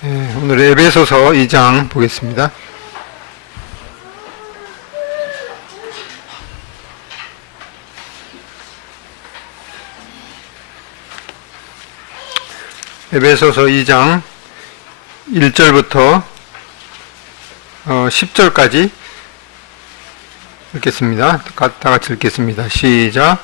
오늘 에베소서 2장 보겠습니다. 에베소서 2장 1절부터 10절까지 읽겠습니다. 다 같이 읽겠습니다. 시작.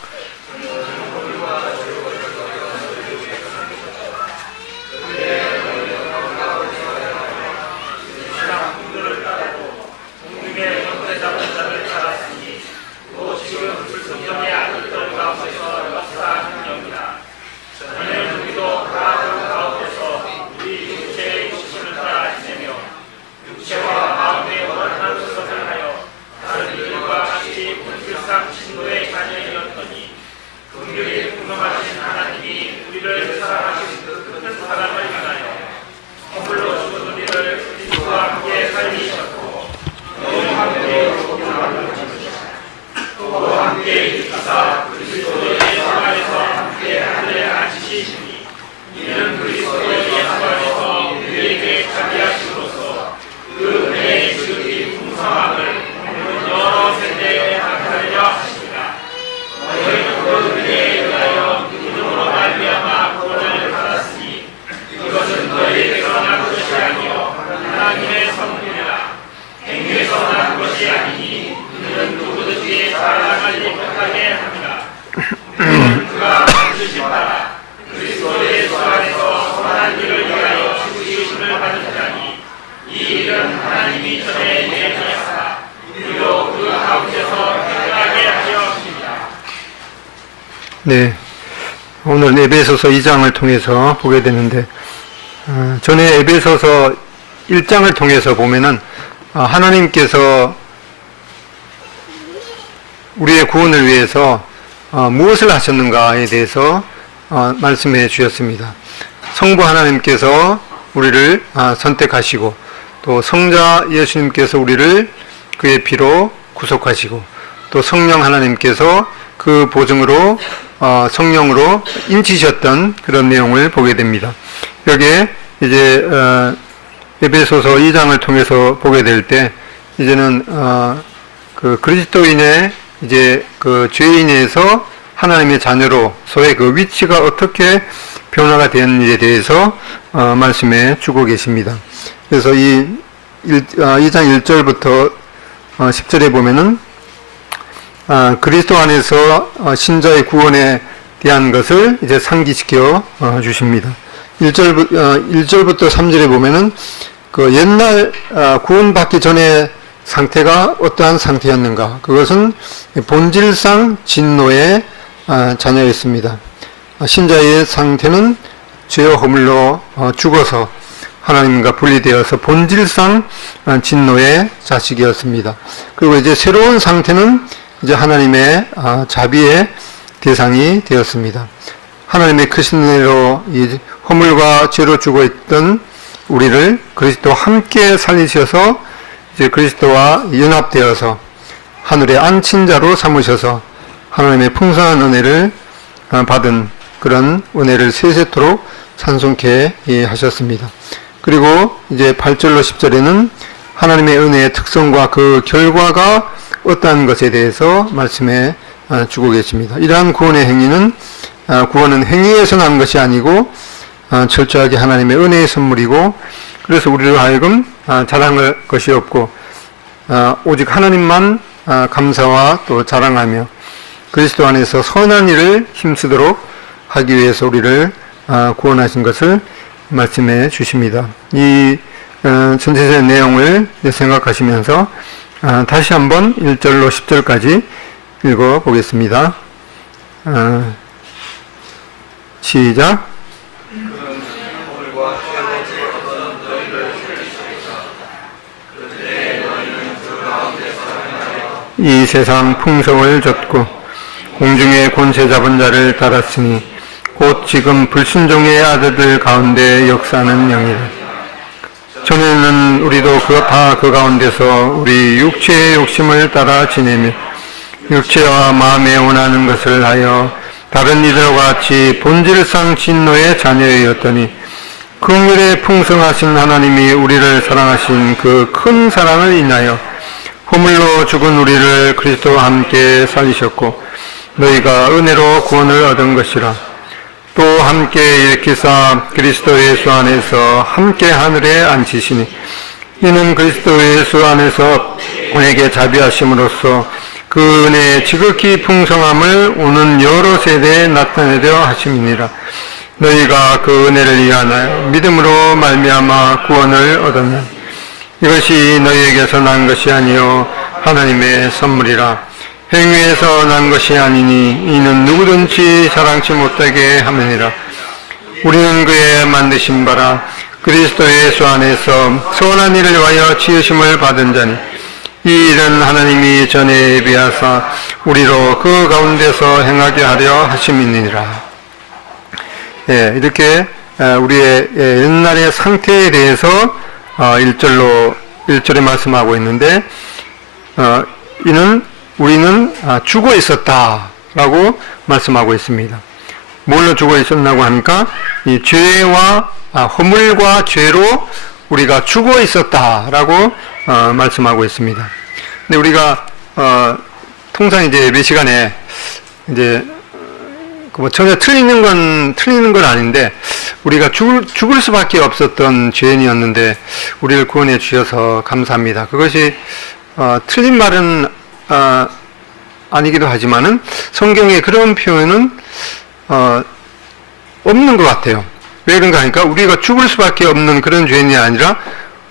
네, 오늘은 에베소서 2장을 통해서 보게 되는데, 전에 에베소서 1장을 통해서 보면은 하나님께서 우리의 구원을 위해서 무엇을 하셨는가에 대해서 말씀해 주셨습니다. 성부 하나님께서 우리를 선택하시고, 또 성자 예수님께서 우리를 그의 피로 구속하시고, 또 성령 하나님께서 그 보증으로 성령으로 인치셨던 그런 내용을 보게 됩니다. 여기에 이제 에베소서 2장을 통해서 보게 될 때, 이제는 그 그리스도인의 이제 그 죄인에서 하나님의 자녀로 소의 그 위치가 어떻게 변화가 되었는지에 대해서 말씀해 주고 계십니다. 그래서 이 2장 1절부터 10절에 보면은 그리스도 안에서 신자의 구원에 대한 것을 이제 상기시켜 주십니다. 1절부터 3절에 보면은 그 옛날 구원받기 전에 상태가 어떠한 상태였는가? 그것은 본질상 진노의 자녀였습니다. 신자의 상태는 죄와 허물로 죽어서 하나님과 분리되어서 본질상 진노의 자식이었습니다. 그리고 이제 새로운 상태는 이제 하나님의 자비의 대상이 되었습니다. 하나님의 크신 은혜로 이 허물과 죄로 죽어 있던 우리를 그리스도와 함께 살리셔서 이제 그리스도와 연합되어서 하늘의 안친 자로 삼으셔서 하나님의 풍성한 은혜를 받은 그런 은혜를 세세토록 찬송케 하셨습니다. 그리고 이제 8절로 10절에는 하나님의 은혜의 특성과 그 결과가 어떠한 것에 대해서 말씀해 주고 계십니다. 이러한 구원의 행위는 구원은 행위에서 난 것이 아니고 철저하게 하나님의 은혜의 선물이고, 그래서 우리로 하여금 자랑할 것이 없고 오직 하나님만 감사와 또 자랑하며 그리스도 안에서 선한 일을 힘쓰도록 하기 위해서 우리를 구원하신 것을 말씀해 주십니다. 이 전체적인 내용을 생각하시면서 다시 한번 1절로 10절까지 읽어 보겠습니다. 시작. 이 세상 풍성을 좇고 공중의 권세 잡은 자를 따랐으니 곧 지금 불순종의 아들들 가운데 역사하는 영이라. 전에는 우리도 다 그 가운데서 우리 육체의 욕심을 따라 지내며 육체와 마음에 원하는 것을 하여 다른 이들과 같이 본질상 진노의 자녀였더니 긍휼에 풍성하신 하나님이 우리를 사랑하신 그 큰 사랑을 인하여 허물로 죽은 우리를 그리스도와 함께 살리셨고 너희가 은혜로 구원을 얻은 것이라. 또 함께 일으키사 그리스도 예수 안에서 함께 하늘에 앉히시니 이는 그리스도 예수 안에서 우리에게 자비하심으로써 그 은혜의 지극히 풍성함을 오는 여러 세대에 나타내려 하심이니라. 너희가 그 은혜를 위하여 믿음으로 말미암아 구원을 얻었느니 이것이 너희에게서 난 것이 아니요 하나님의 선물이라. 행위에서 난 것이 아니니 이는 누구든지 자랑치 못하게 함이니라. 우리는 그의 만드신 바라 그리스도 예수 안에서 선한 일을 위하여 지으심을 받은 자니 이 일은 하나님이 전에 예비하사 우리로 그 가운데서 행하게 하려 하심이니라. 예, 이렇게 우리의 옛날의 상태에 대해서 1절에 말씀하고 있는데 우리는 죽어 있었다라고 말씀하고 있습니다. 뭘로 죽어 있었나고 하니까 이 죄와 허물과 죄로 우리가 죽어 있었다라고 말씀하고 있습니다. 근데 우리가 통상 이제 예배 시간에 이제 뭐 전혀 틀리는 건 아닌데 우리가 죽을 수밖에 없었던 죄인이었는데 우리를 구원해 주셔서 감사합니다. 그것이 틀린 말은 아니기도 하지만은 성경에 그런 표현은 없는 것 같아요. 왜 그런가 하니까 우리가 죽을 수밖에 없는 그런 죄인이 아니라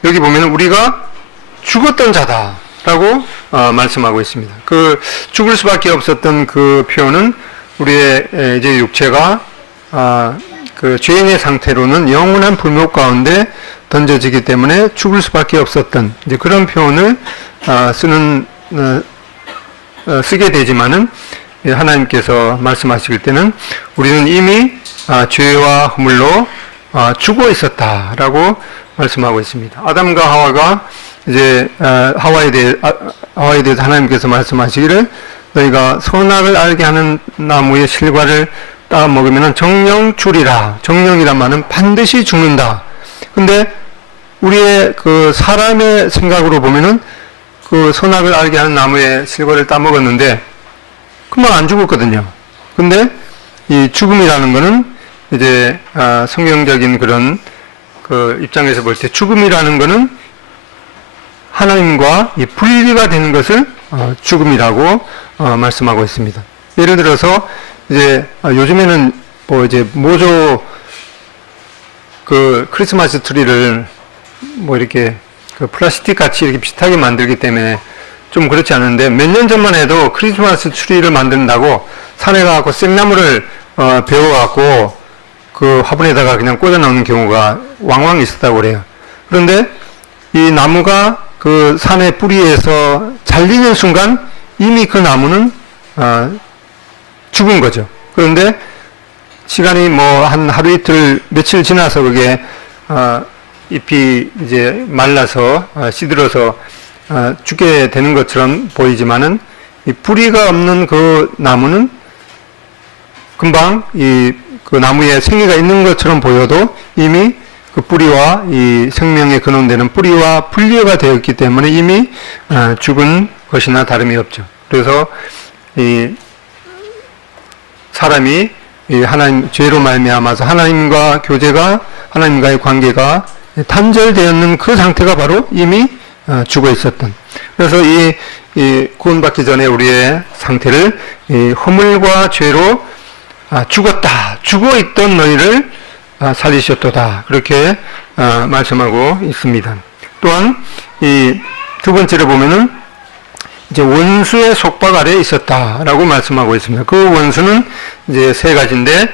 여기 보면 우리가 죽었던 자다라고 말씀하고 있습니다. 그 죽을 수밖에 없었던 그 표현은 우리의 이제 육체가 그 죄인의 상태로는 영원한 불목 가운데 던져지기 때문에 죽을 수밖에 없었던 이제 그런 표현을 쓰게 되지만은 하나님께서 말씀하실 때는 우리는 이미 죄와 허물로 죽어 있었다라고 말씀하고 있습니다. 아담과 하와가 이제 하와에 대해서 하나님께서 말씀하시기를 너희가 선악을 알게 하는 나무의 실과를 따 먹으면 정령 죽으리라. 정령이란 말은 반드시 죽는다. 근데 우리의 그 사람의 생각으로 보면은 그 선악을 알게 하는 나무의 실과를 따 먹었는데 금방 안 죽었거든요. 근데 이 죽음이라는 거는 이제 성경적인 그런 그 입장에서 볼 때 죽음이라는 거는 하나님과 이 분리가 되는 것을 죽음이라고 말씀하고 있습니다. 예를 들어서 이제 요즘에는 뭐 이제 모조 그 크리스마스 트리를 뭐 이렇게 그 플라스틱 같이 이렇게 비슷하게 만들기 때문에 좀 그렇지 않은데 몇 년 전만 해도 크리스마스 트리를 만든다고 산에 가서 생나무를 베어갖고 그 화분에다가 그냥 꽂아 놓는 경우가 왕왕 있었다고 그래요. 그런데 이 나무가 그 산의 뿌리에서 잘리는 순간 이미 그 나무는 죽은 거죠. 그런데 시간이 뭐 한 하루 이틀 며칠 지나서 그게 잎이 이제 말라서 시들어서 죽게 되는 것처럼 보이지만은 이 뿌리가 없는 그 나무는 금방 그 나무에 생기가 있는 것처럼 보여도 이미 그 뿌리와 이 생명의 근원되는 뿌리와 분리가 되었기 때문에 이미 죽은 것이나 다름이 없죠. 그래서 이 사람이 이 하나님 죄로 말미암아서 하나님과의 관계가 단절되었는 그 상태가 바로 이미 죽어 있었던. 그래서 이 구원받기 전에 우리의 상태를 이 허물과 죄로 죽었다, 죽어 있던 너희를 살리셨도다. 그렇게 말씀하고 있습니다. 또한 이 두 번째로 보면은 이제 원수의 속박 아래에 있었다라고 말씀하고 있습니다. 그 원수는 이제 세 가지인데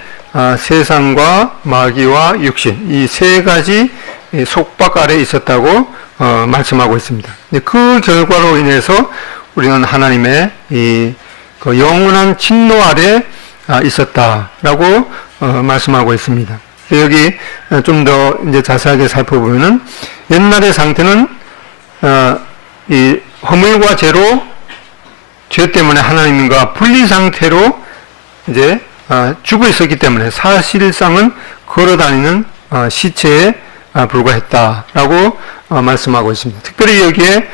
세상과 마귀와 육신 이 세 가지 속박 아래에 있었다고 말씀하고 있습니다. 그 결과로 인해서 우리는 하나님의 그 영원한 진노 아래 있었다라고 말씀하고 있습니다. 여기 좀 더 이제 자세하게 살펴보면은 옛날의 상태는 이 허물과 죄 때문에 하나님과 분리 상태로 이제 죽어 있었기 때문에 사실상은 걸어다니는 시체에 불과했다라고 말씀하고 있습니다. 특별히 여기에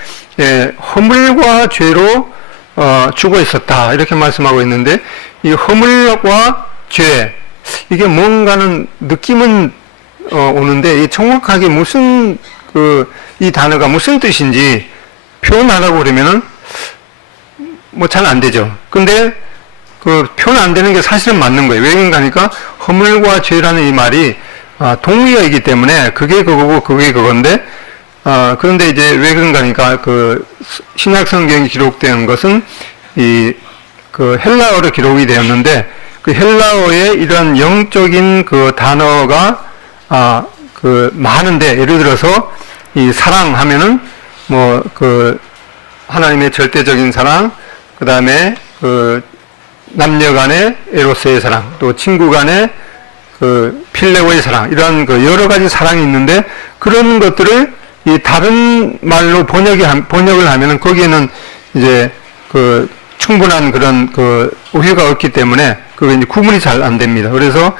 허물과 죄로 죽어 있었다 이렇게 말씀하고 있는데, 이 허물과 죄, 이게 뭔가는 느낌은 오는데, 이 정확하게 무슨 이 단어가 무슨 뜻인지 표현하라고 그러면은 뭐 잘 안 되죠. 근데 표현 안 되는 게 사실은 맞는 거예요. 왜 그런가? 허물과 죄라는 이 말이 동의어이기 때문에 그게 그거고 그게 그건데, 그런데 이제 왜 그런가? 신약 성경이 기록된 것은 헬라어로 기록이 되었는데, 그 헬라어의 이런 영적인 단어가 많은데, 예를 들어서 이 사랑하면은 하나님의 절대적인 사랑, 그 다음에 남녀 간의 에로스의 사랑, 또 친구 간의 필레오의 사랑, 이런 여러 가지 사랑이 있는데, 그런 것들을 이 다른 말로 번역을 하면은 거기에는 이제 충분한 그런 오해가 없기 때문에 그게 이제 구분이 잘 안 됩니다. 그래서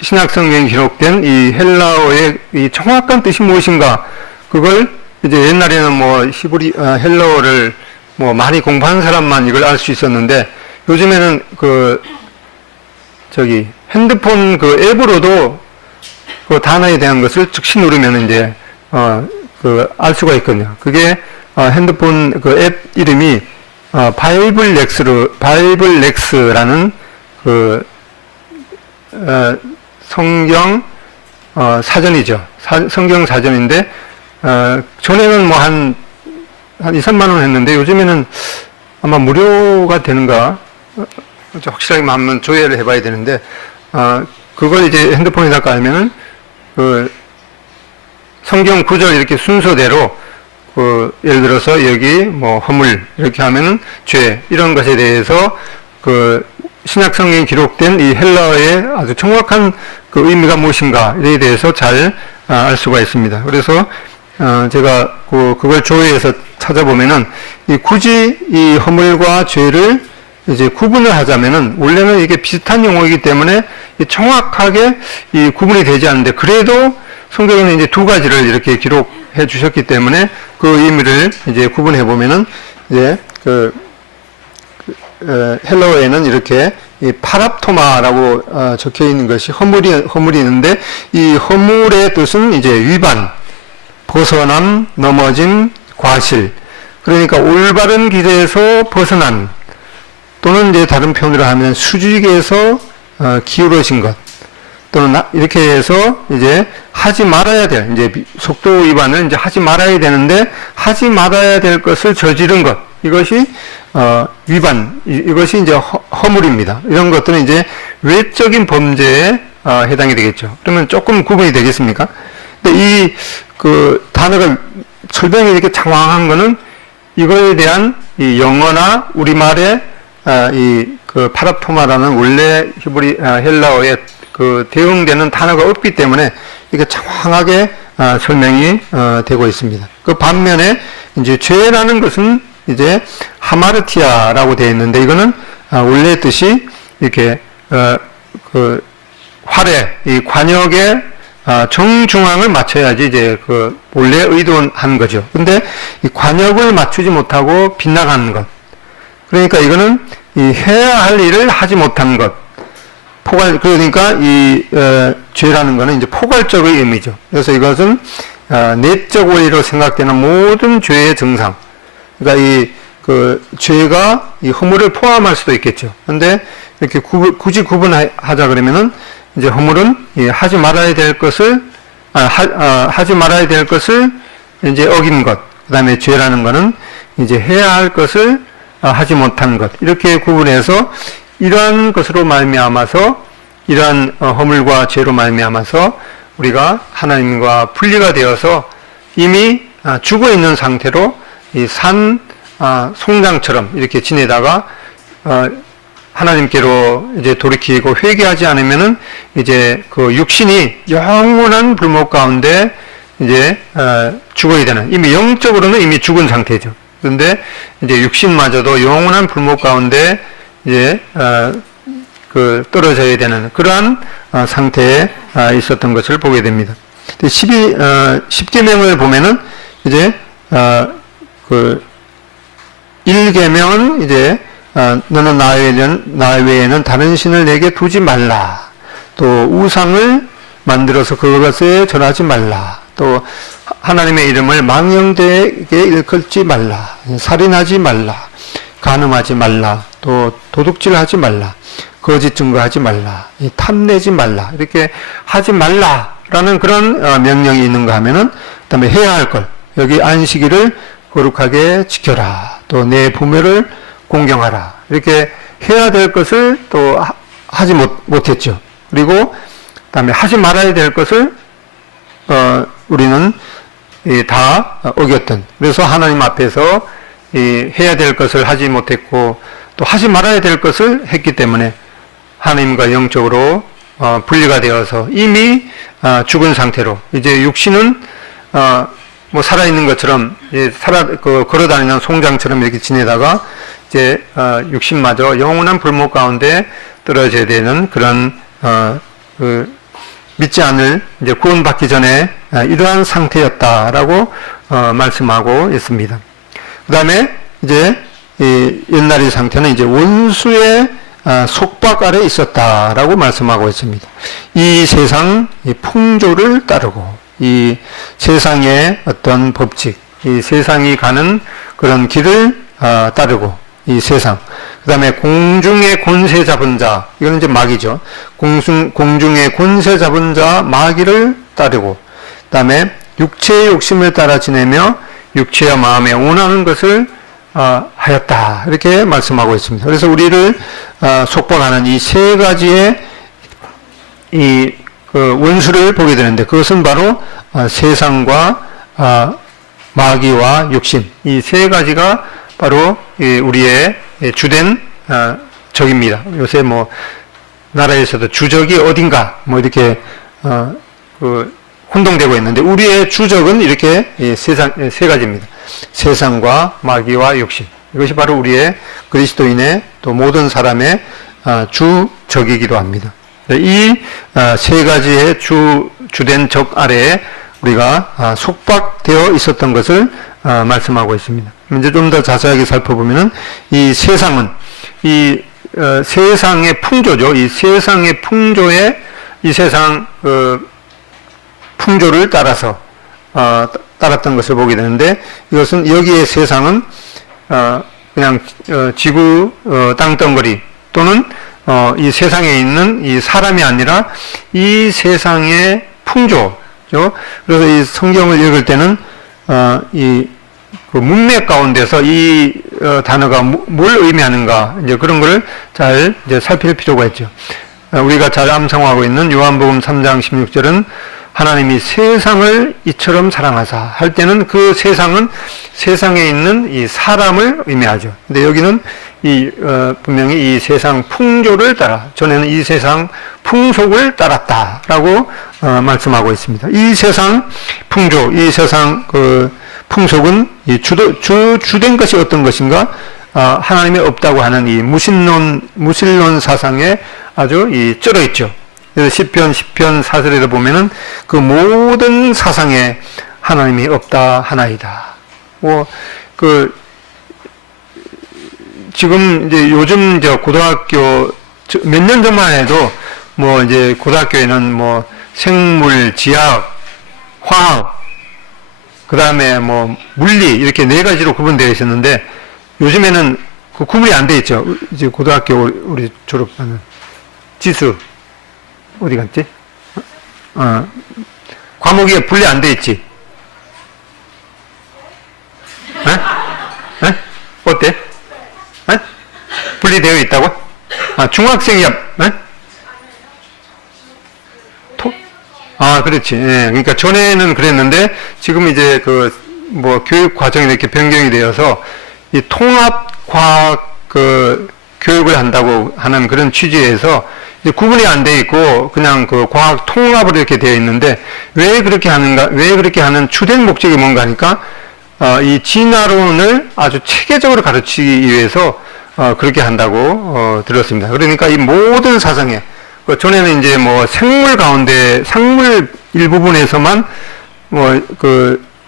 신약 성경에 기록된 이 헬라어의 이 정확한 뜻이 무엇인가, 그걸 이제 옛날에는 헬라어를 많이 공부한 사람만 이걸 알 수 있었는데, 요즘에는 핸드폰 앱으로도 단어에 대한 것을 즉시 누르면 이제 알 수가 있거든요. 그게 핸드폰 앱 이름이 바이블렉스라는 성경 사전이죠. 성경 사전인데, 전에는 한 2, 3만 원 했는데, 요즘에는 아마 무료가 되는가, 확실하게 한번 조회를 해봐야 되는데, 그걸 이제 핸드폰에다 깔면은 성경 구절 이렇게 순서대로 예를 들어서 여기 허물 이렇게 하면은 죄, 이런 것에 대해서 신약 성경에 기록된 이 헬라어의 아주 정확한 의미가 무엇인가에 대해서 잘 알 수가 있습니다. 그래서 제가 그걸 조회해서 찾아보면은 굳이 이 허물과 죄를 이제 구분을 하자면은, 원래는 이게 비슷한 용어이기 때문에 정확하게 구분이 되지 않는데, 그래도 성경에는 이제 두 가지를 이렇게 기록해 주셨기 때문에 그 의미를 이제 구분해 보면은, 이제 헬라어에는 이렇게 파랍토마라고 적혀 있는 것이 허물이 있는데, 이 허물의 뜻은 이제 위반, 벗어남, 넘어짐, 과실. 그러니까 올바른 길에서 벗어난, 또는 이제 다른 표현으로 하면 수직에서 기울어진 것, 또는 이렇게 해서 이제 하지 말아야 될, 이제 속도 위반을 이제 하지 말아야 되는데 하지 말아야 될 것을 저지른 것, 이것이 위반, 이것이 이제 허물입니다. 이런 것들은 이제 외적인 범죄에 해당이 되겠죠. 그러면 조금 구분이 되겠습니까? 근데 이 단어가 설명이 이렇게 장황한 거는 이거에 대한 이 영어나 우리말의 파라토마라는 원래 헬라어에 대응되는 단어가 없기 때문에 이게 장황하게 설명이 되고 있습니다. 그 반면에 이제 죄라는 것은 이제 하마르티아라고 되어 있는데, 이거는 원래 뜻이 이렇게 활에 이 관역의 정중앙을 맞춰야지 이제 원래 의도한 거죠. 근데 이 관역을 맞추지 못하고 빗나가는 것, 그러니까 이거는 해야 할 일을 하지 못한 것, 그러니까 죄라는 것은 이제 포괄적의 의미죠. 그래서 이것은 내적 원리로 생각되는 모든 죄의 증상. 그러니까 죄가 이 허물을 포함할 수도 있겠죠. 근데 이렇게 굳이 구분하자 그러면은, 이제 허물은 하지 말아야 될 것을 하지 말아야 될 것을 이제 어긴 것. 그다음에 죄라는 것은 이제 해야 할 것을 하지 못한 것, 이렇게 구분해서 이러한 것으로 말미암아서, 이러한 허물과 죄로 말미암아서 우리가 하나님과 분리가 되어서 이미 죽어 있는 상태로 이 송장처럼 이렇게 지내다가 하나님께로 이제 돌이키고 회개하지 않으면은 이제 육신이 영원한 불목 가운데 이제 죽어야 되는, 이미 영적으로는 이미 죽은 상태죠. 그런데 이제 육신마저도 영원한 불목 가운데 이제 떨어져야 되는 그러한 상태에 있었던 것을 보게 됩니다. 10계명을 보면은 이제 1계명은 이제 너는 나 외에는 다른 신을 내게 두지 말라. 또 우상을 만들어서 그것에 절하지 말라. 또 하나님의 이름을 망령되게 일컬지 말라. 살인하지 말라. 간음하지 말라. 또 도둑질하지 말라. 거짓 증거하지 말라. 탐내지 말라. 이렇게 하지 말라라는 그런 명령이 있는가 하면은 그다음에 해야 할 걸. 여기 안식일을 거룩하게 지켜라. 또 내 부모를 공경하라. 이렇게 해야 될 것을 또 하지 못했죠. 그리고 그다음에 하지 말아야 될 것을 우리는 다 어겼던. 그래서 하나님 앞에서 해야 될 것을 하지 못했고 또 하지 말아야 될 것을 했기 때문에 하나님과 영적으로 분리가 되어서 이미 죽은 상태로 이제 육신은 뭐 살아있는 것처럼 걸어다니는 송장처럼 이렇게 지내다가 이제 육신마저 영원한 불목 가운데 떨어져야 되는 그런 믿지 않을 이제 구원받기 전에 이러한 상태였다라고 말씀하고 있습니다. 그 다음에 이제 옛날의 상태는 이제 원수의 속박 아래 있었다라고 말씀하고 있습니다. 이 세상 풍조를 따르고 이 세상의 어떤 법칙, 이 세상이 가는 그런 길을 따르고 이 세상. 그 다음에 공중의 권세 잡은 자, 이거는 이제 마귀죠. 공중의 권세 잡은 자 마귀를 따르고, 그 다음에 육체의 욕심을 따라 지내며 육체와 마음에 원하는 것을 하였다. 이렇게 말씀하고 있습니다. 그래서 우리를 속박하는 이 세 가지의 원수를 보게 되는데 그것은 바로 세상과 마귀와 육신, 이 세 가지가 바로 우리의 주된 적입니다. 요새 뭐 나라에서도 주적이 어딘가 뭐 이렇게 혼동되고 있는데 우리의 주적은 이렇게 세 가지입니다. 세상과 마귀와 육신. 이것이 바로 우리의 그리스도인의 또 모든 사람의 주적이기도 합니다. 이 세 가지의 주된 적 아래에 우리가 속박되어 있었던 것을 말씀하고 있습니다. 이제 좀 더 자세하게 살펴보면은 이 세상은 이 세상의 풍조죠. 이 세상의 풍조에 이 세상 풍조를 따라서 따랐던 것을 보게 되는데 이것은 여기에 세상은 그냥 지구 땅덩어리 또는 이 세상에 있는 이 사람이 아니라 이 세상의 풍조죠. 그래서 이 성경을 읽을 때는 그 문맥 가운데서 이 단어가 뭘 의미하는가 이제 그런 거를 잘 이제 살필 필요가 있죠. 우리가 잘 암송하고 있는 요한복음 3장 16절은 하나님이 세상을 이처럼 사랑하사 할 때는 그 세상은 세상에 있는 이 사람을 의미하죠. 근데 여기는 분명히 이 세상 풍조를 따라, 전에는 이 세상 풍속을 따랐다라고 말씀하고 있습니다. 이 세상 풍조, 이 세상 풍속은 주된 것이 어떤 것인가? 하나님이 없다고 하는 이 무신론 사상에 아주 쩔어 있죠. 그래서 시편 4절에도 보면은 그 모든 사상에 하나님이 없다 하나이다. 지금 이제 요즘 고등학교 몇 년 전만 해도 뭐 이제 고등학교에는 뭐 생물, 지학, 화학, 그 다음에 뭐 물리 이렇게 네 가지로 구분되어 있었는데 요즘에는 그 구분이 안 돼 있죠. 이제 고등학교 우리 졸업하는 지수 어디 갔지? 과목이 분리 안 돼 있지. 어때? 분리되어 있다고? 중학생이야. 그렇지. 예. 그러니까 전에는 그랬는데 지금 이제 교육 과정이 이렇게 변경이 되어서 이 통합 과학 교육을 한다고 하는 그런 취지에서 이제 구분이 안 돼 있고 그냥 과학 통합으로 이렇게 되어 있는데 왜 그렇게 하는가? 왜 그렇게 하는 주된 목적이 뭔가 하니까 이 진화론을 아주 체계적으로 가르치기 위해서 그렇게 한다고 들었습니다. 그러니까 이 모든 사상에 전에는 이제 뭐 생물 가운데 생물 일부분에서만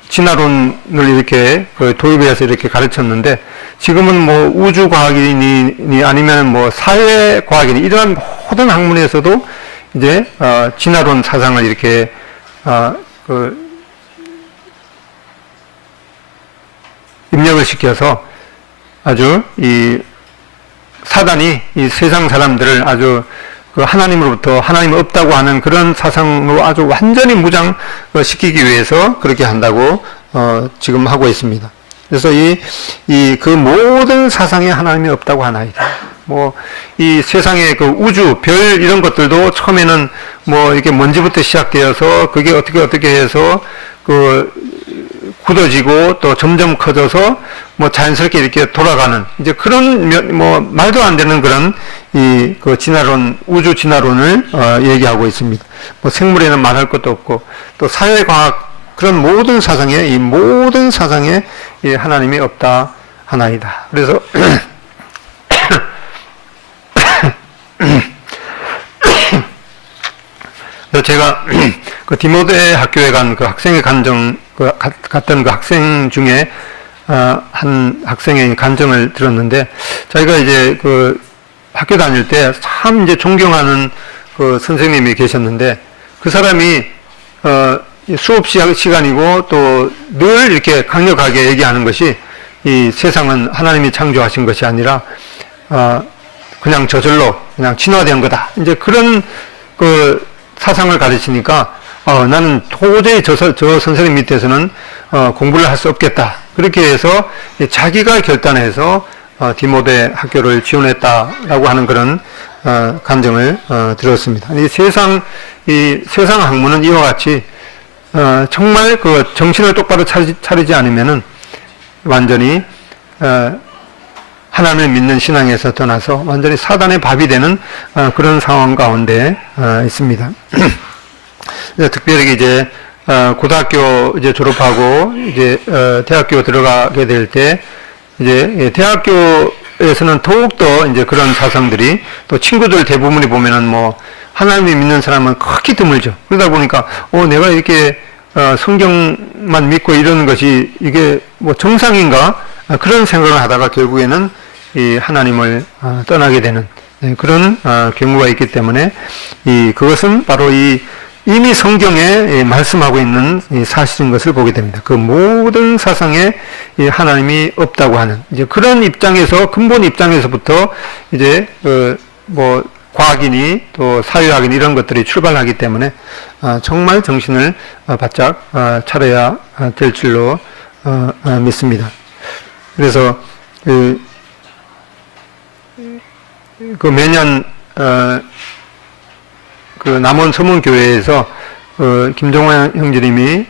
진화론을 이렇게 도입해서 이렇게 가르쳤는데, 지금은 뭐 우주과학이니 아니면 뭐 사회과학이니 이러한 모든 학문에서도 이제 진화론 사상을 이렇게 입력을 시켜서 아주 이 사단이 이 세상 사람들을 아주 하나님으로부터 하나님 없다고 하는 그런 사상으로 아주 완전히 무장시키기 위해서 그렇게 한다고 지금 하고 있습니다. 그래서 그 모든 사상에 하나님이 없다고 하나이다. 뭐 이 세상의 그 우주, 별 이런 것들도 처음에는 뭐 이렇게 먼지부터 시작되어서 그게 어떻게 해서 굳어지고 또 점점 커져서 뭐 자연스럽게 이렇게 돌아가는 이제 그런 뭐 말도 안 되는 그런 진화론, 우주 진화론을 얘기하고 있습니다. 뭐 생물에는 말할 것도 없고 또 사회과학 그런 모든 사상에 이 모든 사상에 이 하나님이 없다 하나이다. 그래서 제가 디모데 학교에 간 학생의 간증 갔던 학생 중에 한 학생의 간증을 들었는데, 자기가 이제 학교 다닐 때 참 이제 존경하는 선생님이 계셨는데, 그 사람이 수업 시간이고 또 늘 이렇게 강력하게 얘기하는 것이 이 세상은 하나님이 창조하신 것이 아니라 그냥 저절로 그냥 진화된 거다. 이제 그런 사상을 가르치니까 나는 도저히 저 선생님 밑에서는 공부를 할 수 없겠다. 그렇게 해서 자기가 결단해서 디모데 학교를 지원했다라고 하는 그런 간증을 들었습니다. 이 세상 학문은 이와 같이 정말 정신을 똑바로 차리지 않으면은 완전히 하나님을 믿는 신앙에서 떠나서 완전히 사단의 밥이 되는 그런 상황 가운데 있습니다. 특별히 이제 고등학교 이제 졸업하고 이제 대학교 들어가게 될 때 이제 대학교에서는 더욱더 이제 그런 사상들이, 또 친구들 대부분이 보면은 뭐 하나님을 믿는 사람은 극히 드물죠. 그러다 보니까 내가 이렇게 성경만 믿고 이러는 것이 이게 뭐 정상인가? 그런 생각을 하다가 결국에는 이 하나님을 떠나게 되는 그런 경우가 있기 때문에 그것은 바로 이미 성경에 말씀하고 있는 사실인 것을 보게 됩니다. 그 모든 사상에 하나님이 없다고 하는 이제 그런 입장에서, 근본 입장에서부터 이제 뭐 과학이니 또 사회학이니 이런 것들이 출발하기 때문에 정말 정신을 바짝 차려야 될 줄로 믿습니다. 그래서 매년 남원 서문교회에서 김종환 형제님이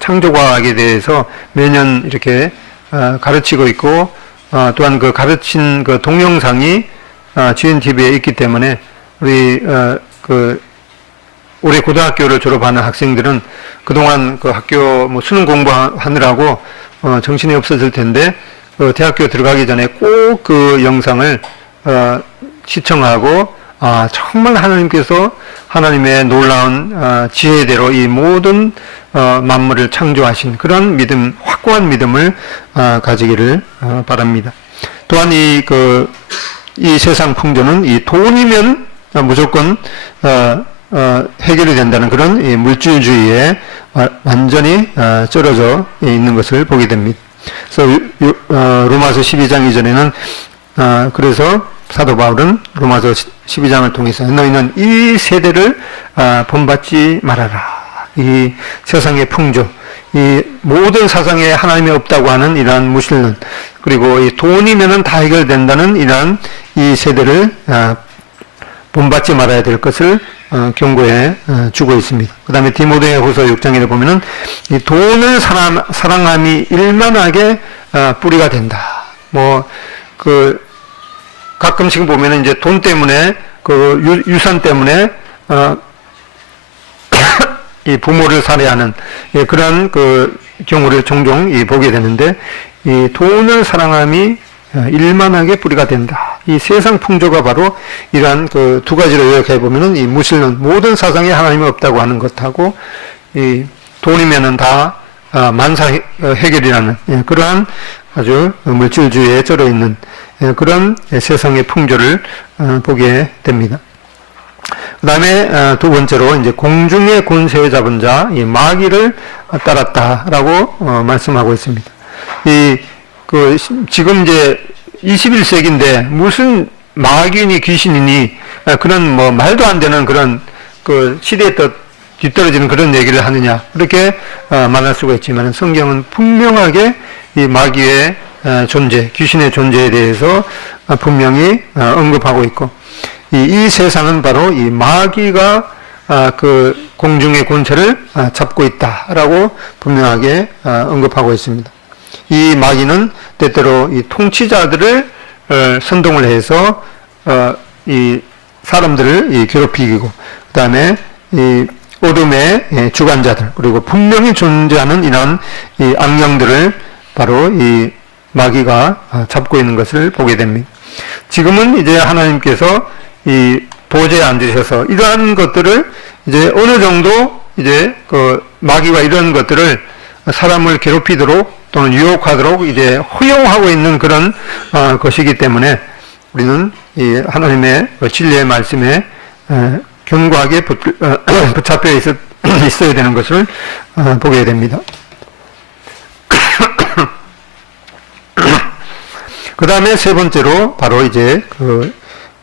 창조과학에 대해서 매년 이렇게 가르치고 있고, 또한 가르친 동영상이 GNTV에 있기 때문에 우리 올해 고등학교를 졸업하는 학생들은 그동안 학교 뭐 수능 공부하느라고 정신이 없어질 텐데 대학교 들어가기 전에 꼭 그 영상을 시청하고 정말 하나님께서 하나님의 놀라운 지혜대로 이 모든 만물을 창조하신 그런 믿음, 확고한 믿음을 가지기를 바랍니다. 또한 이 세상 풍조는 이 돈이면 무조건 해결이 된다는 그런 이 물질주의에 완전히 쩔어져 있는 것을 보게 됩니다. 그래서 로마서 12장 이전에는 그래서 사도 바울은 로마서 12장을 통해서 너희는 이 세대를 본받지 말아라. 이 세상의 풍조, 이 모든 사상에 하나님이 없다고 하는 이러한 무신론, 그리고 이 돈이면은 다 해결된다는 이러한 이 세대를 본받지 말아야 될 것을 경고해 주고 있습니다. 그 다음에 디모데후서 6장에 보면은 이 돈을 사랑함이 일만하게 뿌리가 된다. 뭐 가끔씩 보면은 이제 돈 때문에 유산 때문에 이 부모를 살해하는 그런 경우를 종종 보게 되는데, 이 돈을 사랑함이 일만하게 뿌리가 된다. 이 세상 풍조가 바로 이러한 그 두 가지로 요약해 보면은 이 무신론, 모든 사상에 하나님이 없다고 하는 것하고 이 돈이면은 다 만사 해결이라는 그러한 아주 물질주의에 쩔어 있는 그런 세상의 풍조를 보게 됩니다. 그 다음에 두 번째로 이제 공중의 권세 잡은 자, 이 마귀를 따랐다라고 말씀하고 있습니다. 지금 이제 21세기인데 무슨 마귀니 귀신이니 그런 뭐 말도 안 되는 그런 그 시대에 또 뒤떨어지는 그런 얘기를 하느냐, 그렇게 말할 수가 있지만 성경은 분명하게 이 마귀의 존재, 귀신의 존재에 대해서 분명히 언급하고 있고, 이 세상은 바로 이 마귀가 그 공중의 권세를 잡고 있다라고 분명하게 언급하고 있습니다. 이 마귀는 때때로 이 통치자들을 선동을 해서 이 사람들을 괴롭히고, 그 다음에 이 어둠의 주관자들, 그리고 분명히 존재하는 이런 이 악령들을 바로 이 마귀가 잡고 있는 것을 보게 됩니다. 지금은 이제 하나님께서 이 보좌에 앉으셔서 이러한 것들을 이제 어느 정도 이제 그 마귀가 이런 것들을 사람을 괴롭히도록 또는 유혹하도록 이제 허용하고 있는 그런 것이기 때문에 우리는 이 하나님의 진리의 말씀에 견고하게 붙잡혀 있어야 되는 것을 보게 됩니다. 그 다음에 세 번째로 바로 이제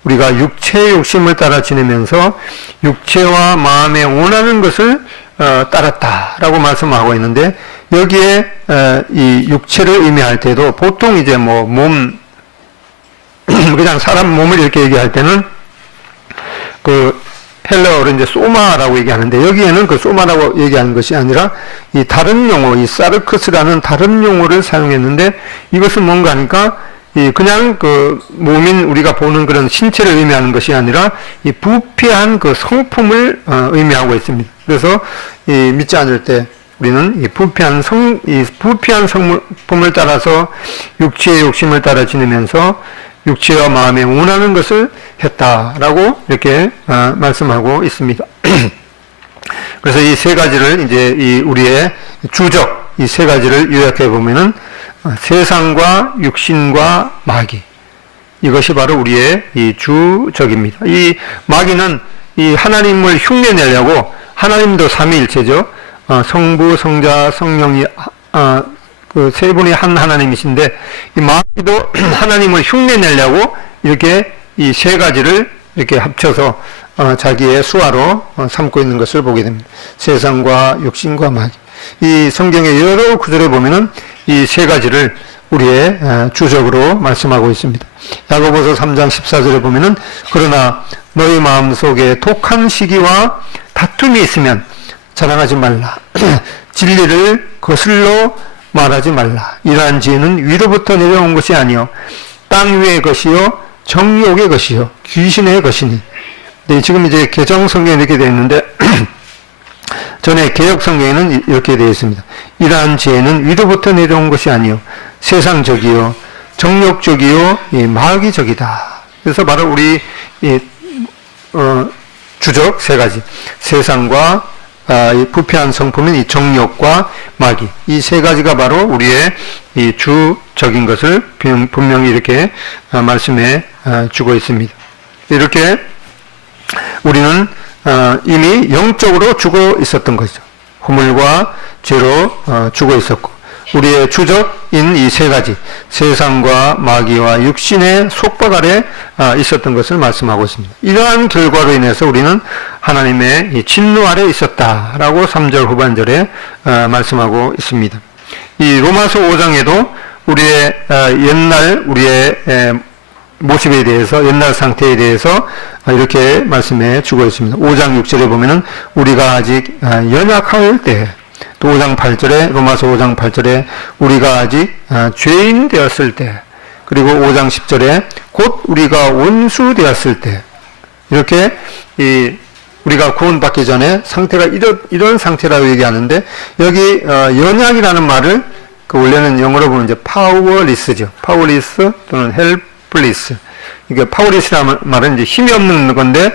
우리가 육체의 욕심을 따라 지내면서 육체와 마음에 원하는 것을 따랐다라고 말씀하고 있는데, 여기에 이 육체를 의미할 때도 보통 이제 뭐 몸 그냥 사람 몸을 이렇게 얘기할 때는 그 헬라어로 이제 소마라고 얘기하는데, 여기에는 그 소마라고 얘기하는 것이 아니라 이 다른 용어, 이 사르크스라는 다른 용어를 사용했는데, 이것은 뭔가 하니까 이 그냥 그 몸인 우리가 보는 그런 신체를 의미하는 것이 아니라 이 부패한 그 성품을 의미하고 있습니다. 그래서 이 믿지 않을 때 우리는 이 부패한 성품을 따라서 육체의 욕심을 따라 지내면서 육체와 마음에 원하는 것을 했다라고 이렇게 말씀하고 있습니다. 그래서 이 세 가지를 이제 이 우리의 주적, 이 세 가지를 요약해 보면은 세상과 육신과 마귀, 이것이 바로 우리의 이 주적입니다. 이 마귀는 이 하나님을 흉내내려고, 하나님도 삼위일체죠. 성부, 성자, 성령이 그 세 분이 한 하나님이신데, 이 마귀도 하나님을 흉내내려고 이렇게 이 세 가지를 이렇게 합쳐서 자기의 수화로 삼고 있는 것을 보게 됩니다. 세상과 육신과 마귀. 이 성경의 여러 구절에 보면은 이 세 가지를 우리의 주적으로 말씀하고 있습니다. 야고보서 3장 14절에 보면은 그러나 너희 마음속에 독한 시기와 다툼이 있으면 자랑하지 말라. 진리를 거슬러 말하지 말라. 이러한 지혜는 위로부터 내려온 것이 아니요 땅 위의 것이요 정욕의 것이요 귀신의 것이니. 네, 지금 이제 개정 성경에 이렇게 되어 있는데 전에 개역 성경에는 이렇게 되어 있습니다. 이러한 지혜는 위로부터 내려온 것이 아니요 세상적이요 정욕적이요 마귀적이다. 그래서 바로 우리 주적 세 가지, 세상과 이 부패한 성품인 이 정욕과 마귀, 이 세 가지가 바로 우리의 이 주적인 것을 분명히 이렇게 말씀해 주고 있습니다. 이렇게 우리는 이미 영적으로 죽어 있었던 것이죠. 허물과 죄로 죽어 있었고, 우리의 주적인 이 세 가지, 세상과 마귀와 육신의 속박 아래 있었던 것을 말씀하고 있습니다. 이러한 결과로 인해서 우리는 하나님의 이 진노 아래 있었다라고 3절 후반절에 말씀하고 있습니다. 이 로마서 5장에도 우리의 우리의 모습에 대해서, 옛날 상태에 대해서 이렇게 말씀해 주고 있습니다. 5장 6절에 보면은 우리가 아직 연약할 때, 또 5장 8절에, 로마서 5장 8절에 우리가 아직 죄인 되었을 때, 그리고 5장 10절에 곧 우리가 원수 되었을 때, 이렇게 우리가 구원받기 전에 상태가 이런 상태라고 얘기하는데, 여기 연약이라는 말을 그 원래는 영어로 보면 이제 powerless죠. powerless 또는 helpless. 이게 powerless라는 말은 이제 힘이 없는 건데,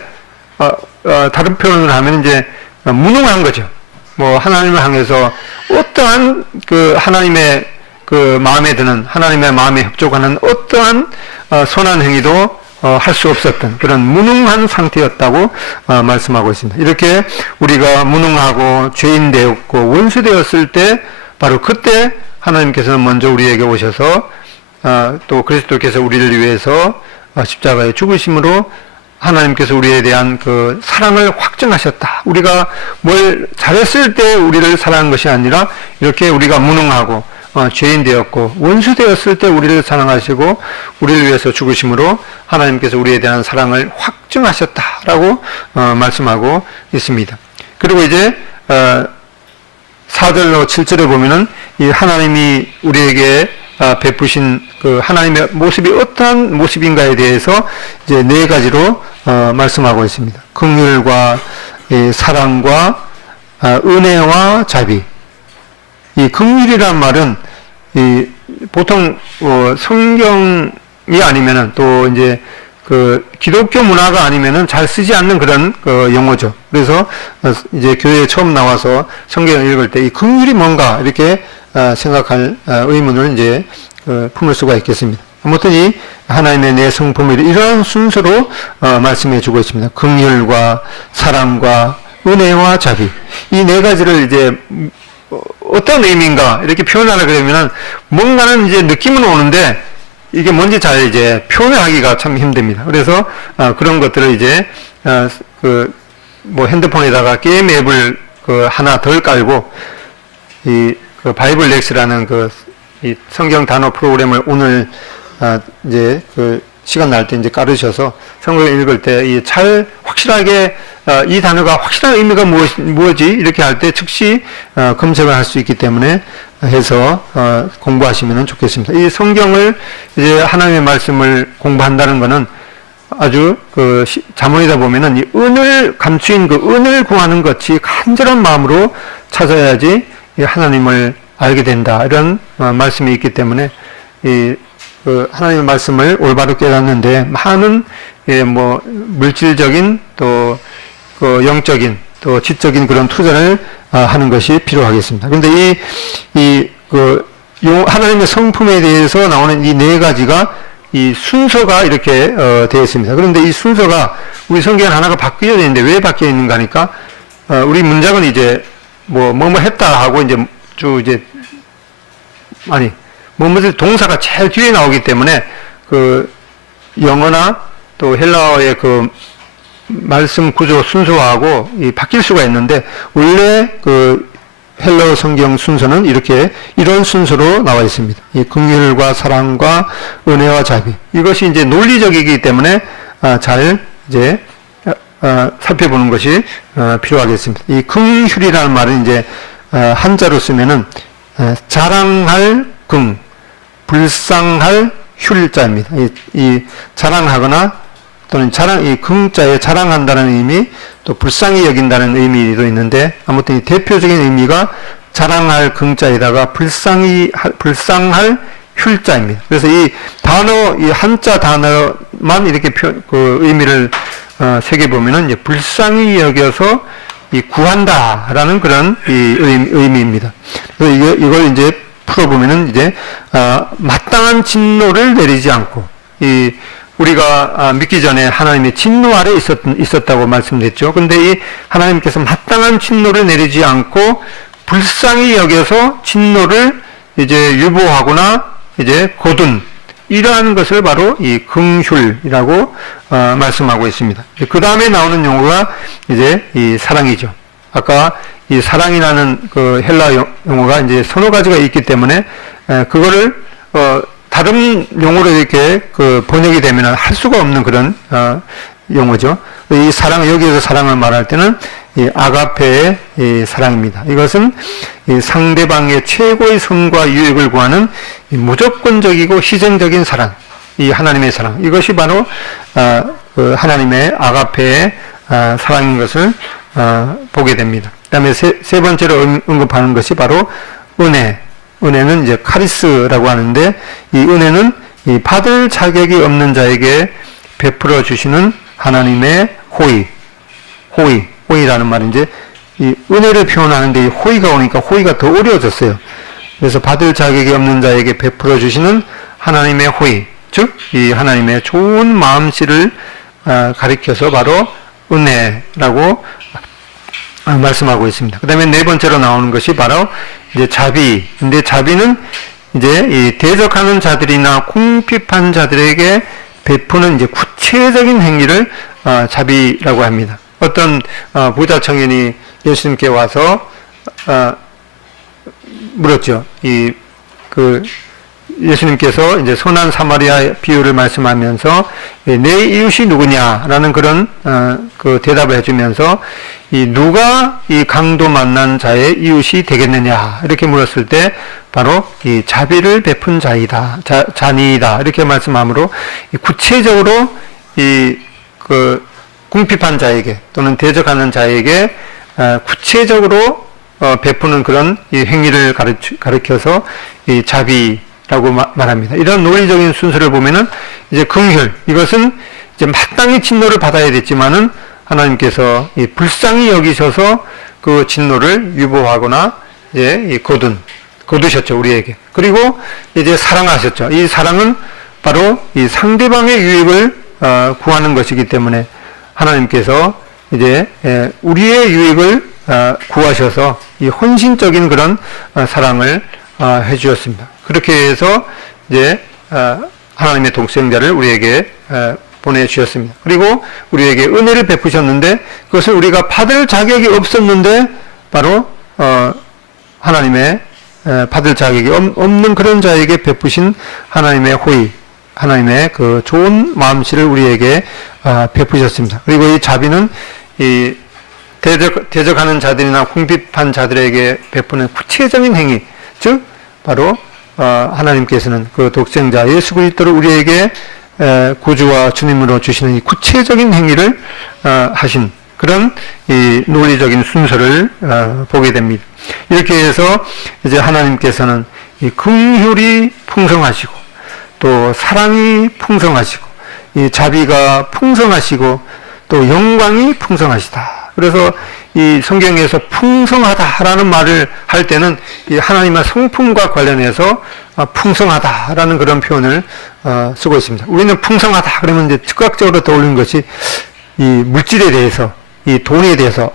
다른 표현을 하면 이제 무능한 거죠. 뭐 하나님을 향해서 어떠한 그 하나님의 그 마음에 드는, 하나님의 마음에 협조하는 어떠한 선한 행위도 할 수 없었던 그런 무능한 상태였다고 말씀하고 있습니다. 이렇게 우리가 무능하고 죄인 되었고 원수 되었을 때 바로 그때 하나님께서는 먼저 우리에게 오셔서 또 그리스도께서 우리를 위해서 십자가에 죽으심으로 하나님께서 우리에 대한 그 사랑을 확증하셨다. 우리가 뭘 잘했을 때 우리를 사랑한 것이 아니라 이렇게 우리가 무능하고 죄인 되었고 원수 되었을 때 우리를 사랑하시고 우리를 위해서 죽으심으로 하나님께서 우리에 대한 사랑을 확증하셨다라고 말씀하고 있습니다. 그리고 이제 4절로 7절에 보면은 이 하나님이 우리에게 베푸신 그 하나님의 모습이 어떠한 모습인가에 대해서 이제 네 가지로 말씀하고 있습니다. 긍휼과 사랑과 은혜와 자비. 이 긍휼이란 말은 이 보통 성경이 아니면은 또 이제 그 기독교 문화가 아니면은 잘 쓰지 않는 그런 그 용어죠. 그래서 이제 교회에 처음 나와서 성경을 읽을 때 이 긍휼이 뭔가 이렇게 생각할 의문을 이제 품을 수가 있겠습니다. 아무튼 이 하나님의 내 성품을 이러한 순서로 말씀해 주고 있습니다. 긍휼과 사랑과 은혜와 자비. 이 네 가지를 이제 어떤 의미인가 이렇게 표현하려 그러면은 뭔가는 이제 느낌은 오는데 이게 뭔지 잘 이제 표현하기가 참 힘듭니다. 그래서 그런 것들을 이제 그 뭐 핸드폰에다가 게임 앱을 그 하나 덜 깔고 이 그 바이블 렉스라는 그 이 성경 단어 프로그램을 오늘 이제 그 시간 날 때 이제 깔으셔서 성경을 읽을 때 이 잘 확실하게 이 단어가 확실한 의미가 무엇이 이렇게 할 때 즉시 검색을 할 수 있기 때문에 해서 공부하시면 좋겠습니다. 이 성경을 이제 하나님의 말씀을 공부한다는 것은 아주 그 자문이다 보면은 이 은을 감추인 그 은을 구하는 것이 간절한 마음으로 찾아야지 이 하나님을 알게 된다 이런 말씀이 있기 때문에 이 그 하나님의 말씀을 올바로 깨닫는데 많은 뭐 물질적인 또 그 영적인 또 지적인 그런 투자를 하는 것이 필요하겠습니다. 그런데 하나님의 성품에 대해서 나오는 이 네 가지가 이 순서가 이렇게 되어 있습니다. 그런데 이 순서가 우리 성경 하나가 바뀌어야 되는데 왜 바뀌어 있는가 하니까 우리 문장은 이제 뭐 했다 하고 이제 뭐뭐의 동사가 제일 뒤에 나오기 때문에 그 영어나 또 헬라어의 그 말씀 구조 순서하고 바뀔 수가 있는데 원래 그 헬라어 성경 순서는 이런 순서로 나와 있습니다. 이 긍휼과 사랑과 은혜와 자비. 이것이 이제 논리적이기 때문에 잘 이제 살펴보는 것이 필요하겠습니다. 이 긍휼이라는 말은 이제 한자로 쓰면은 자랑할 긍, 불쌍할 휼자입니다. 이 자랑하거나 또는 이 긍자에 자랑한다는 의미, 또 불쌍히 여긴다는 의미도 있는데 아무튼 이 대표적인 의미가 자랑할 긍자에다가 불쌍할 휼자입니다. 그래서 이 한자 단어만 이렇게 그 의미를 새겨보면은 이제 불쌍히 여겨서 구한다라는 그런 의미입니다. 그래서 이걸 이제 풀어보면은 이제 마땅한 진노를 내리지 않고 우리가 믿기 전에 하나님의 진노 아래 있었다고 말씀드렸죠. 근데 이 하나님께서 마땅한 진노를 내리지 않고 불쌍히 여겨서 진노를 이제 유보하거나 이제 거둔 이러한 것을 바로 이 긍휼이라고 말씀하고 있습니다. 그 다음에 나오는 용어가 이제 이 사랑이죠. 아까 이 사랑이라는 그 헬라 용어가 이제 서너 가지가 있기 때문에 그거를 다른 용어로 이렇게 그 번역이 되면 할 수가 없는 그런 용어죠. 이 사랑, 여기에서 사랑을 말할 때는 이 아가페의 이 사랑입니다. 이것은 이 상대방의 최고의 선과 유익을 구하는 이 무조건적이고 희생적인 사랑, 이 하나님의 사랑. 이것이 바로 그 하나님의 아가페의 사랑인 것을 보게 됩니다. 그 다음에 세 번째로 언급하는 것이 바로 은혜. 은혜는 이제 카리스라고 하는데, 이 은혜는 이 받을 자격이 없는 자에게 베풀어 주시는 하나님의 호의라는 말은 이제 이 은혜를 표현하는데 이 호의가 오니까 호의가 더 어려워졌어요. 그래서 받을 자격이 없는 자에게 베풀어 주시는 하나님의 호의, 즉 이 하나님의 좋은 마음씨를 가리켜서 바로 은혜라고 말씀하고 있습니다. 그 다음에 네 번째로 나오는 것이 바로 이제 자비. 근데 자비는 이제 이 대적하는 자들이나 궁핍한 자들에게 베푸는 이제 구체적인 행위를 자비라고 합니다. 어떤 부자 청년이 예수님께 와서 물었죠. 예수님께서 이제 선한 사마리아 비유를 말씀하면서 내 이웃이 누구냐라는 그런 그 대답을 해주면서 누가 이 강도 만난 자의 이웃이 되겠느냐 이렇게 물었을 때 바로 이 자비를 베푼 자니이다 이렇게 말씀하므로 구체적으로 그 궁핍한 자에게 또는 대적하는 자에게 구체적으로 베푸는 그런 이 행위를 가르쳐서 이 자비라고 말합니다. 이런 논리적인 순서를 보면은 이제 긍휼, 이것은 이제 마땅히 진노를 받아야 됐지만은 하나님께서 이 불쌍히 여기셔서 그 진노를 유보하거나 이제 거두셨죠, 우리에게. 그리고 이제 사랑하셨죠. 이 사랑은 바로 이 상대방의 유익을 구하는 것이기 때문에 하나님께서 이제 우리의 유익을 구하셔서 이 헌신적인 그런 사랑을 해 주셨습니다. 그렇게 해서 이제 하나님의 독생자를 우리에게 보내주셨습니다. 그리고 우리에게 은혜를 베푸셨는데 그것을 우리가 받을 자격이 없었는데 바로 하나님의 받을 자격이 없는 그런 자에게 베푸신 하나님의 호의, 하나님의 그 좋은 마음씨를 우리에게 베푸셨습니다. 그리고 이 자비는 이 대적하는 자들이나 궁핍한 자들에게 베푸는 구체적인 행위, 즉 바로 하나님께서는 그 독생자 예수 그리스도를 우리에게 구주와 주님으로 주시는 이 구체적인 행위를 하신 그런 이 논리적인 순서를 보게 됩니다. 이렇게 해서 이제 하나님께서는 이 긍휼이 풍성하시고 또 사랑이 풍성하시고 이 자비가 풍성하시고 또 영광이 풍성하시다. 그래서 이 성경에서 풍성하다라는 말을 할 때는 이 하나님의 성품과 관련해서 풍성하다라는 그런 표현을 쓰고 있습니다. 우리는 풍성하다 그러면 이제 즉각적으로 떠오르는 것이 이 물질에 대해서, 이 돈에 대해서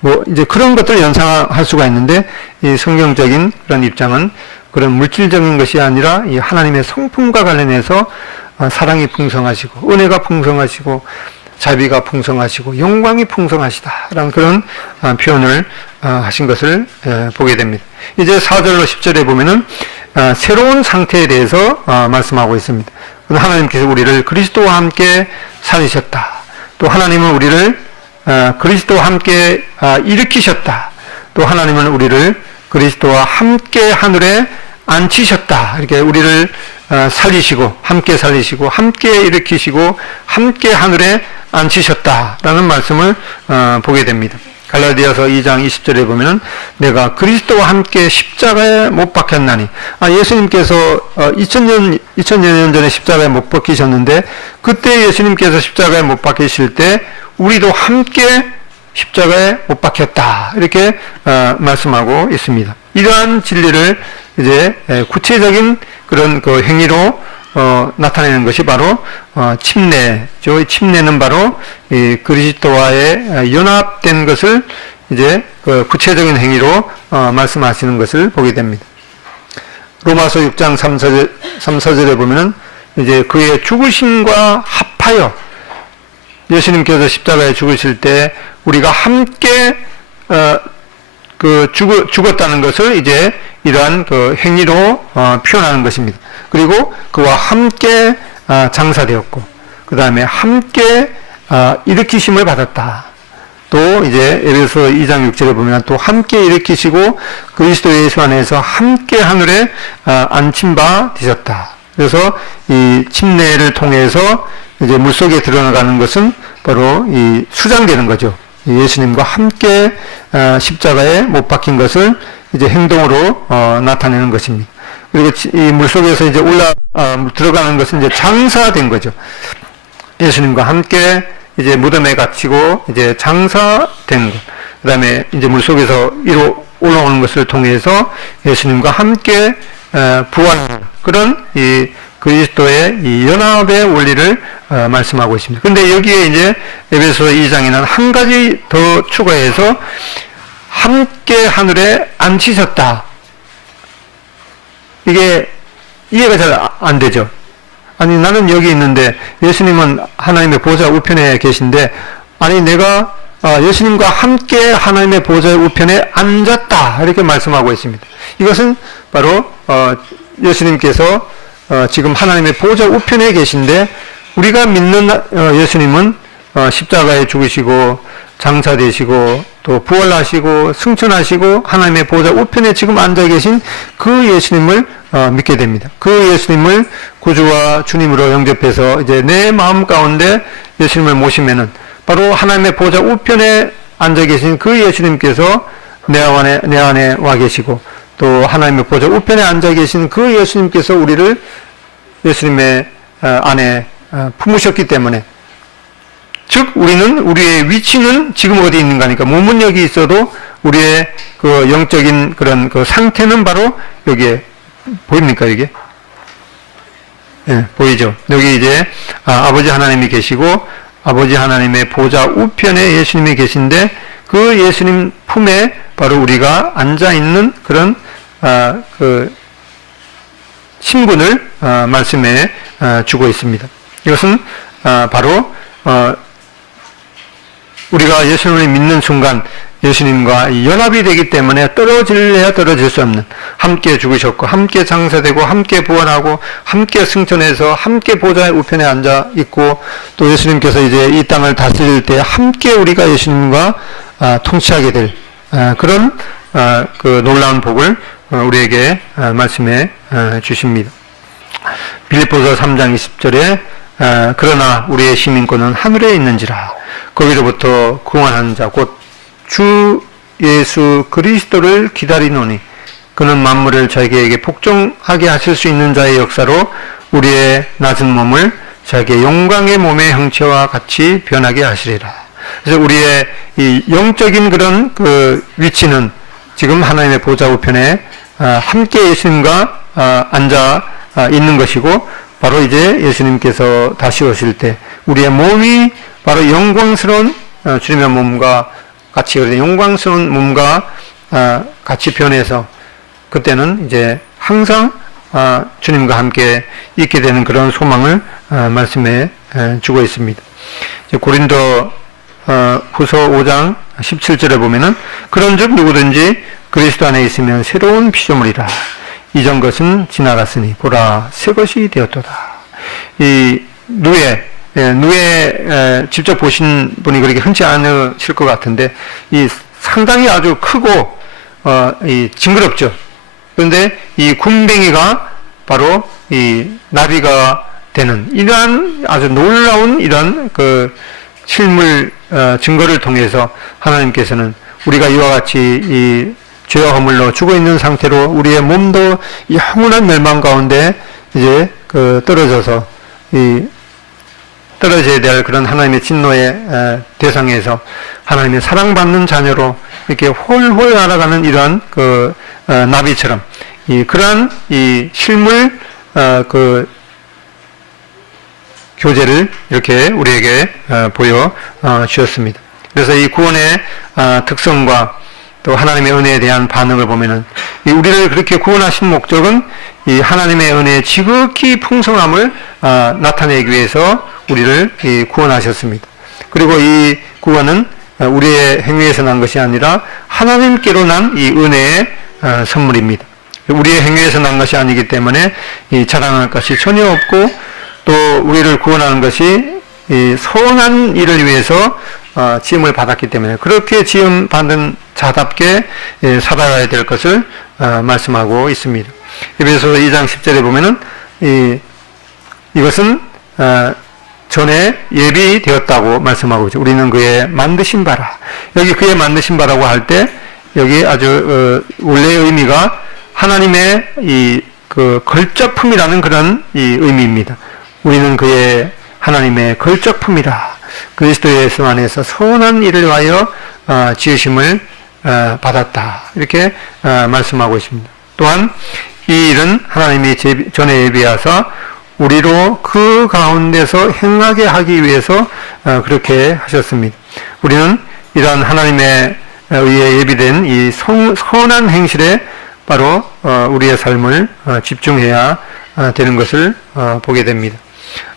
뭐 이제 그런 것들을 연상할 수가 있는데 이 성경적인 그런 입장은 그런 물질적인 것이 아니라 이 하나님의 성품과 관련해서 사랑이 풍성하시고 은혜가 풍성하시고 자비가 풍성하시고 영광이 풍성하시다라는 그런 표현을 하신 것을 보게 됩니다. 이제 4절로 10절에 보면은 새로운 상태에 대해서 말씀하고 있습니다. 하나님께서 우리를 그리스도와 함께 살리셨다. 또 하나님은 우리를 그리스도와 함께 일으키셨다. 또 하나님은 우리를 그리스도와 함께 하늘에 앉히셨다. 이렇게 우리를 살리시고 함께 일으키시고 함께 하늘에 앉히셨다라는 말씀을 보게 됩니다. 갈라디아서 2장 20절에 보면은 내가 그리스도와 함께 십자가에 못 박혔나니 예수님께서 2000년 전에 십자가에 못 박히셨는데 그때 예수님께서 십자가에 못 박히실 때 우리도 함께 십자가에 못 박혔다 이렇게 말씀하고 있습니다. 이러한 진리를 이제 구체적인 그런 그 행위로 나타내는 것이 바로 침례죠. 침례는 바로 이 그리스도와의 연합된 것을 이제 그 구체적인 행위로 말씀하시는 것을 보게 됩니다. 로마서 6장 3, 4절에 보면은 이제 그의 죽으심과 합하여 예수님께서 십자가에 죽으실 때 우리가 함께 죽었다는 것을 이제 이러한 그 행위로 표현하는 것입니다. 그리고 그와 함께 장사되었고, 그 다음에 함께 일으키심을 받았다. 또 이제 에베소 2장 6절에 보면 또 함께 일으키시고 그리스도 예수 안에서 함께 하늘에 앉힌 바 되셨다. 그래서 이 침례를 통해서 이제 물속에 들어가는 것은 바로 이 수장되는 거죠. 예수님과 함께 십자가에 못 박힌 것을 이제 행동으로 나타내는 것입니다. 그리고 이 물속에서 이제 들어가는 것은 이제 장사된 거죠. 예수님과 함께 이제 무덤에 갇히고 이제 장사된 것. 그 다음에 이제 물속에서 위로 올라오는 것을 통해서 예수님과 함께 부활하는 그런 이 그리스도의 이 연합의 원리를 말씀하고 있습니다. 근데 여기에 이제 에베소 2장에는 한 가지 더 추가해서 함께 하늘에 앉히셨다. 이게 이해가 잘 안 되죠. 아니 나는 여기 있는데 예수님은 하나님의 보좌 우편에 계신데 아니 내가 예수님과 함께 하나님의 보좌 우편에 앉았다 이렇게 말씀하고 있습니다. 이것은 바로 예수님께서 지금 하나님의 보좌 우편에 계신데 우리가 믿는 예수님은 십자가에 죽으시고 장사되시고 또 부활하시고 승천하시고 하나님의 보좌 우편에 지금 앉아 계신 그 예수님을 믿게 됩니다. 그 예수님을 구주와 주님으로 영접해서 이제 내 마음 가운데 예수님을 모시면은 바로 하나님의 보좌 우편에 앉아 계신 그 예수님께서 내 안에 와 계시고 또 하나님의 보좌 우편에 앉아 계신 그 예수님께서 우리를 예수님의 안에 품으셨기 때문에 즉 우리의 위치는 지금 어디 있는가니까 몸은 여기 있어도 우리의 그 영적인 그런 그 상태는 바로 여기에 보입니까 이게? 예, 보이죠? 여기 이제 아버지 하나님이 계시고 아버지 하나님의 보좌 우편에 예수님이 계신데 그 예수님 품에 바로 우리가 앉아 있는 그런 그 신분을 말씀해 주고 있습니다. 이것은 바로 우리가 예수님을 믿는 순간 예수님과 연합이 되기 때문에 떨어질래야 떨어질 수 없는 함께 죽으셨고 함께 장사되고 함께 부활하고 함께 승천해서 함께 보좌의 우편에 앉아 있고 또 예수님께서 이제 이 땅을 다스릴 때 함께 우리가 예수님과 통치하게 될 그런 그 놀라운 복을 우리에게 말씀해 주십니다. 빌립보서 3장 20절에 그러나 우리의 시민권은 하늘에 있는지라 거기로부터 구원하는 자 곧 주 예수 그리스도를 기다리노니 그는 만물을 자기에게 복종하게 하실 수 있는 자의 역사로 우리의 낮은 몸을 자기의 영광의 몸의 형체와 같이 변하게 하시리라. 그래서 우리의 이 영적인 그런 그 위치는 지금 하나님의 보좌 우편에 함께 예수님과 앉아 있는 것이고 바로 이제 예수님께서 다시 오실 때 우리의 몸이 바로 영광스러운 주님의 몸과 같이 영광스러운 몸과 같이 변해서 그때는 이제 항상 주님과 함께 있게 되는 그런 소망을 말씀해 주고 있습니다. 고린도 후서 5장 17절에 보면은 그런즉 누구든지 그리스도 안에 있으면 새로운 피조물이라 이전 것은 지나갔으니 보라 새 것이 되었도다. 이 누에 직접 보신 분이 그렇게 흔치 않으실 것 같은데 이 상당히 아주 크고 이 징그럽죠. 그런데 이 군뱅이가 바로 이 나비가 되는 이러한 아주 놀라운 이런 그 실물 증거를 통해서 하나님께서는 우리가 이와 같이 이 죄와 허물로 죽어 있는 상태로 우리의 몸도 영원한 멸망 가운데 이제 그 떨어져서 떨어져야 될 그런 하나님의 진노의 대상에서 하나님의 사랑받는 자녀로 이렇게 홀홀 날아가는 이러한 그 나비처럼 그러한 이 실물 그 교제를 이렇게 우리에게 보여 주셨습니다. 그래서 이 구원의 특성과 또 하나님의 은혜에 대한 반응을 보면은 우리를 그렇게 구원하신 목적은 이 하나님의 은혜의 지극히 풍성함을 나타내기 위해서 우리를 구원하셨습니다. 그리고 이 구원은 우리의 행위에서 난 것이 아니라 하나님께로 난 이 은혜의 선물입니다. 우리의 행위에서 난 것이 아니기 때문에 자랑할 것이 전혀 없고 또 우리를 구원하는 것이 선한 일을 위해서 지음을 받았기 때문에 그렇게 지음 받은 자답게 살아가야 될 것을 말씀하고 있습니다. 에베소서 2장 10절에 보면은 이것은 전에 예비되었다고 말씀하고 있죠. 우리는 그의 만드신 바라. 여기 그의 만드신 바라고 할 때 여기 아주 원래의 의미가 하나님의 그 걸작품이라는 그런 의미입니다. 우리는 그의 하나님의 걸작품이라. 그리스도 예수 안에서 선한 일을 위하여 지으심을 받았다. 이렇게 말씀하고 있습니다. 또한 이 일은 하나님이 전에 예비하사 우리로 그 가운데서 행하게 하기 위해서 그렇게 하셨습니다. 우리는 이러한 하나님의 의해 예비된 이 선한 행실에 바로 우리의 삶을 집중해야 되는 것을 보게 됩니다.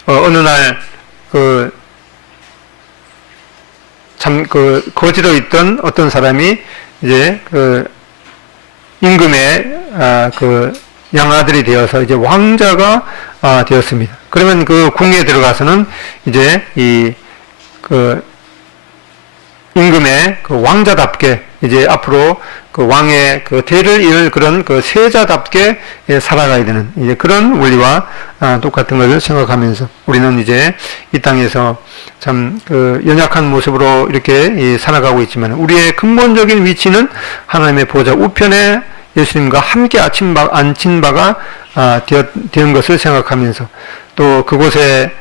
어느 날 거지로 있던 어떤 사람이 이제 임금의 양아들이 되어서 이제 왕자가 되었습니다. 그러면 그 궁에 들어가서는 이제 임금의 왕자답게 이제 앞으로 그 왕의 대를 이을 그런 세자답게 살아가야 되는 이제 그런 원리와 똑같은 것을 생각하면서 우리는 이제 이 땅에서 참 연약한 모습으로 이렇게 살아가고 있지만 우리의 근본적인 위치는 하나님의 보좌 우편에 예수님과 함께 앉힌 바가 된 것을 생각하면서 또 그곳에서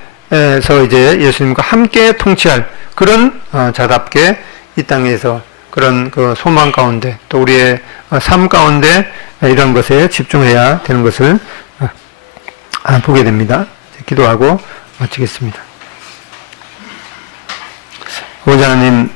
이제 예수님과 함께 통치할 그런 자답게 이 땅에서 그런 소망 가운데 또 우리의 삶 가운데 이런 것에 집중해야 되는 것을 보게 됩니다. 기도하고 마치겠습니다. 아버지 하나님,